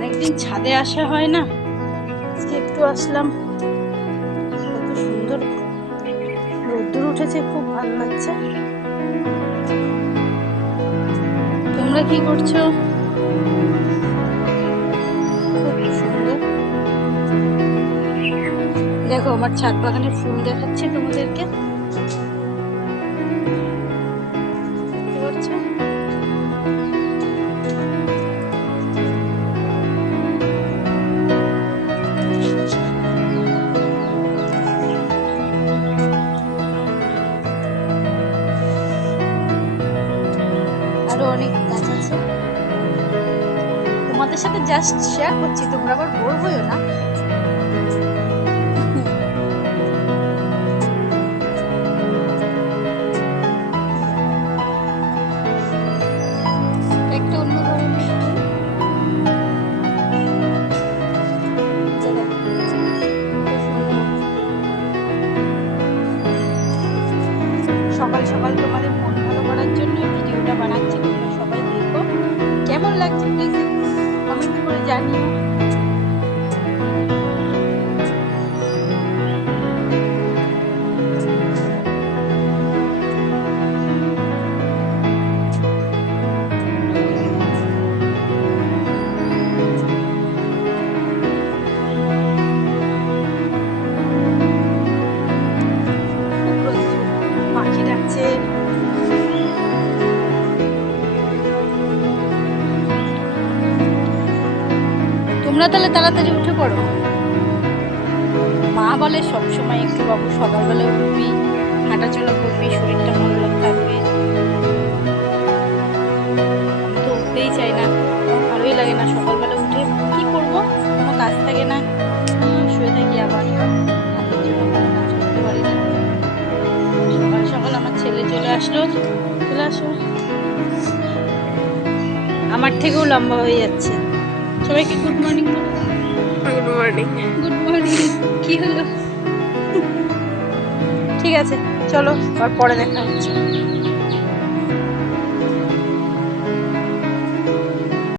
অনেকদিন ছাদে আসা হয় না, আজকে একটু আসলাম। কত সুন্দর রোদ্দুর উঠেছে, খুব ভালো লাগছে। তোমরা কি করছো? খুব সুন্দর। দেখো আমার ছাদ বাগানের ফুল দেখাচ্ছি তোমাদেরকে। কি করছো? আরো অনেক গাছ আছে, তোমাদের সাথে জাস্ট শেয়ার করছি, তোমরা আবার বোর হইও না। একটা অন্য ধরনের ফুল। সকাল সকাল তোমাদের মন ভালো করার জন্য ভিডিওটা বানাচ্ছি, তোমরা সবাই দেখো। কেমন লাগছে প্লিজ কমেন্ট করে জানিও। পাখি ডাকছে। তোমরা তাহলে তাড়াতাড়ি উঠে পড়ো। মা বলে সবসময় একটু বাবু সকালবেলা উঠবি, হাঁটাচলা করবি, শরীরটা ভালো থাকবে। আমি তো উঠতেই চাই না, আমার ভালোই লাগে না। সকালবেলা উঠে কি করব, কোনো কাজ থাকে না, শুয়ে থাকি। আবার হাতের জন্য কোনো কাজ করতে পারি না। সকাল সকাল আমার ছেলে চলে আসলো। চলে আসো, আমার থেকেও লম্বা হয়ে যাচ্ছে। সবাইকে good morning. Good morning. Good morning. কি হলো? ঠিক আছে, চলো আর পরে দেখা হচ্ছে।